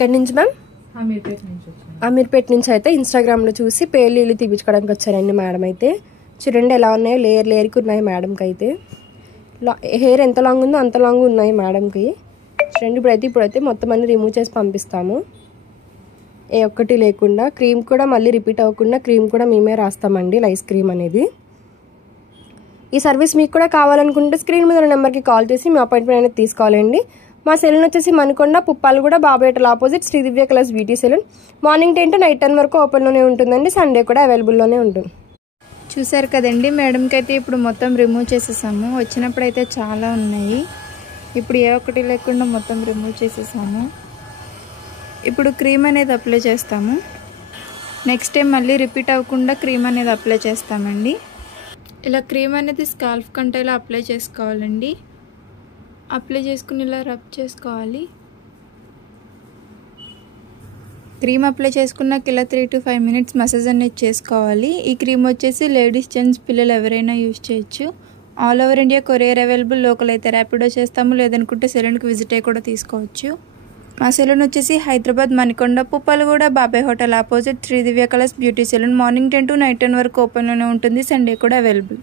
ఎక్కడి నుంచి మ్యామ్? అమీర్పేట నుంచి అయితే ఇన్స్టాగ్రామ్లో చూసి పేర్లు ఇల్లు తీపించుకోవడానికి వచ్చారండి మేడం అయితే. చూడండి ఎలా ఉన్నాయో, లేయర్ లేయర్కి ఉన్నాయి మేడంకి అయితే. హెయిర్ ఎంత లాంగ్ ఉందో అంత లాంగ్ ఉన్నాయి మేడంకి. చూడండి ఇప్పుడైతే మొత్తం అన్ని రిమూవ్ చేసి పంపిస్తాము, ఏ ఒక్కటి లేకుండా. క్రీమ్ కూడా మళ్ళీ రిపీట్ అవ్వకుండా క్రీమ్ కూడా మేమే రాస్తామండి, లైస్ క్రీమ్ అనేది. ఈ సర్వీస్ మీకు కూడా కావాలనుకుంటే స్క్రీన్ మీద ఉన్న నెంబర్కి కాల్ చేసి మీ అపాయింట్మెంట్ అనేది తీసుకోవాలండి. మా సెలూన్ వచ్చేసి మణికొండ, పుప్పాలగూడ, బాబాయటల opposite Shri Divya colours beauty salon. Morning 10 to night 10 వరకు ఓపెన్లోనే ఉంటుందండి. సండే కూడా అవైలబుల్లోనే ఉంటుంది. చూసారు కదండి, మేడంకి అయితే ఇప్పుడు మొత్తం రిమూవ్ చేసేసాము. వచ్చినప్పుడు అయితే చాలా ఉన్నాయి, ఇప్పుడు ఏ ఒక్కటి లేకుండా మొత్తం రిమూవ్ చేసేసాము. ఇప్పుడు క్రీమ్ అనేది అప్లై చేస్తాము. నెక్స్ట్ టైం మళ్ళీ రిపీట్ అవ్వకుండా క్రీమ్ అనేది అప్లై చేస్తామండి. ఇలా క్రీమ్ అనేది స్కాల్ఫ్ కంటే ఇలా అప్లై చేసుకోవాలండి. అప్లై చేసుకుని ఇలా రబ్ చేసుకోవాలి. క్రీమ్ అప్లై చేసుకున్నాక ఇలా 3 to 5 minutes మసాజ్ అనేది చేసుకోవాలి. ఈ క్రీమ్ వచ్చేసి లేడీస్, జెంట్స్, పిల్లలు ఎవరైనా యూజ్ చేయొచ్చు. All over India courier available. Local అయితే ర్యాపిడో చేస్తాము, లేదనుకుంటే సెలూన్కి విజిట్ అయ్యి కూడా తీసుకోవచ్చు. మా సెలూన్ వచ్చేసి Hyderabad Manikonda, Puppalaguda, Babai hotel opposite Shri Divya colours beauty salon. Morning 10 to night 10 వరకు ఓపెన్లోనే ఉంటుంది. సండే కూడా అవైలబుల్.